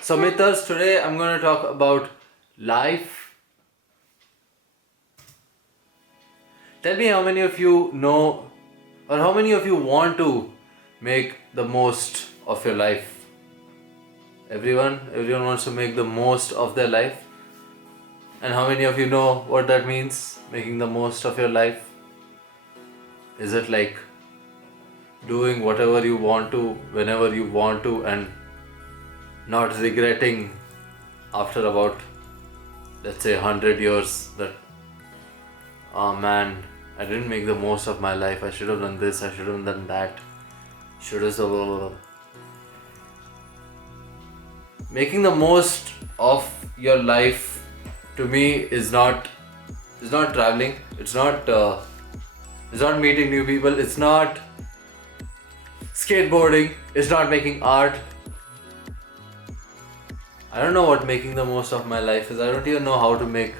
So, Mithas, today I'm going to talk about life. Tell me how many of you know or how many of you want to make the most of your life? Everyone wants to make the most of their life. And how many of you know what that means? Making the most of your life? Is it like doing whatever you want to, whenever you want to, and not regretting after about, let's say, 100 years that, oh man, I didn't make the most of my life. I should have done this, I should have done that. Should have. Blah, blah, blah. Making the most of your life to me is not traveling. It's not meeting new people. It's not skateboarding. It's not making art. I don't know what making the most of my life is. I don't even know how to make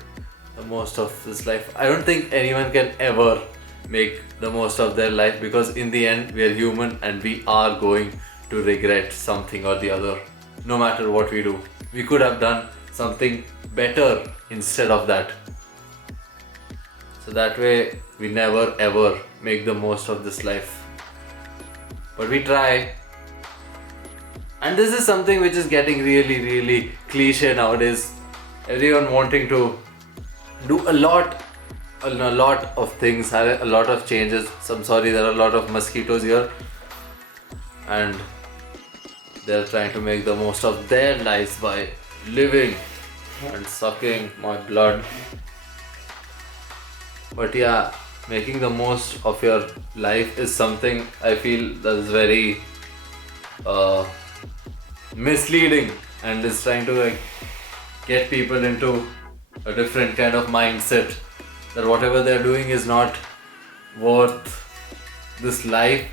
the most of this life. I don't think anyone can ever make the most of their life because in the end we are human and we are going to regret something or the other no matter what we do. We could have done something better instead of that. So that way we never ever make the most of this life. But we try. And this is something which is getting really, really cliche nowadays. Everyone wanting to do a lot of things, have a lot of changes. So I'm sorry, there are a lot of mosquitoes here, and they're trying to make the most of their lives by living and sucking my blood. But yeah, making the most of your life is something I feel that is very uh, misleading and is trying to like get people into a different kind of mindset that whatever they're doing is not worth this life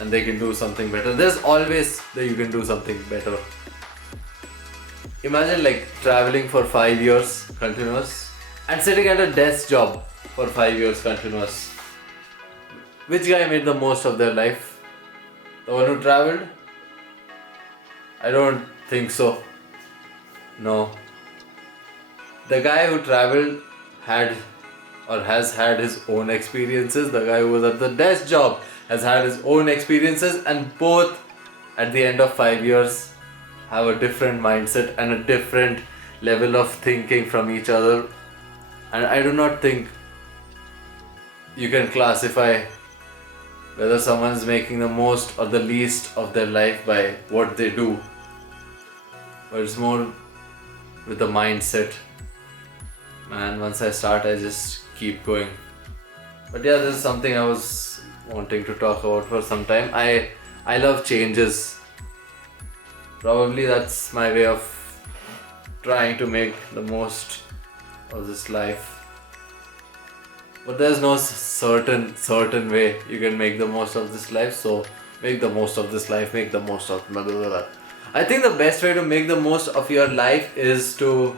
and they can do something better. There's always that you can do something better. Imagine like traveling for 5 years continuous and sitting at a desk job for 5 years continuous. Which guy made the most of their life? The one who traveled? I don't think so. No. The guy who traveled had or has had his own experiences. The guy who was at the desk job has had his own experiences, and both at the end of 5 years have a different mindset and a different level of thinking from each other. And I do not think you can classify whether someone's making the most or the least of their life by what they do, but it's more with the mindset. Man, once I start, I just keep going. But yeah, this is something I was wanting to talk about for some time. I love changes. Probably that's my way of trying to make the most of this life. But there's no certain way you can make the most of this life. So make the most of this life. Make the most of blah, blah, blah, blah. I think the best way to make the most of your life is to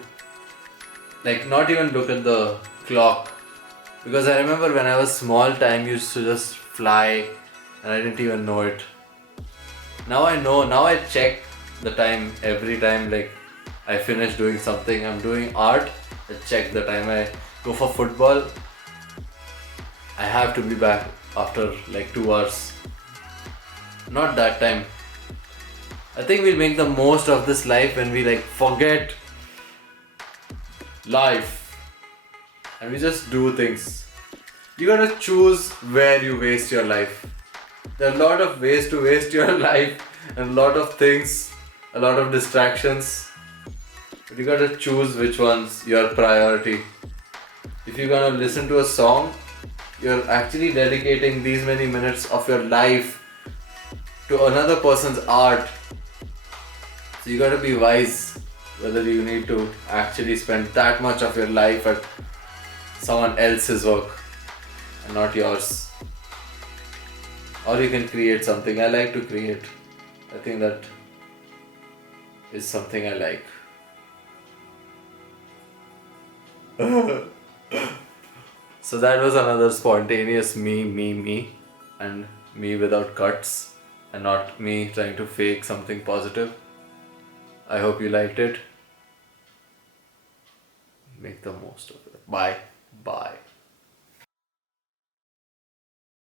like not even look at the clock, because I remember when I was small, time used to just fly and I didn't even know it. Now I know. Now I check the time every time like I finish doing something. I'm doing art, I check the time. I go for football, I have to be back after like 2 hours. Not that time. I think we'll make the most of this life when we like forget life and we just do things. You gotta choose where you waste your life. There are a lot of ways to waste your life and a lot of things, a lot of distractions. But you gotta choose which one's your priority. If you're gonna listen to a song, you're actually dedicating these many minutes of your life to another person's art. So you gotta be wise whether you need to actually spend that much of your life at someone else's work and not yours. Or you can create something. I like to create. I think that is something I like. So that was another spontaneous me, and me without cuts, and not me trying to fake something positive. I hope you liked it. Make the most of it. Bye. Bye.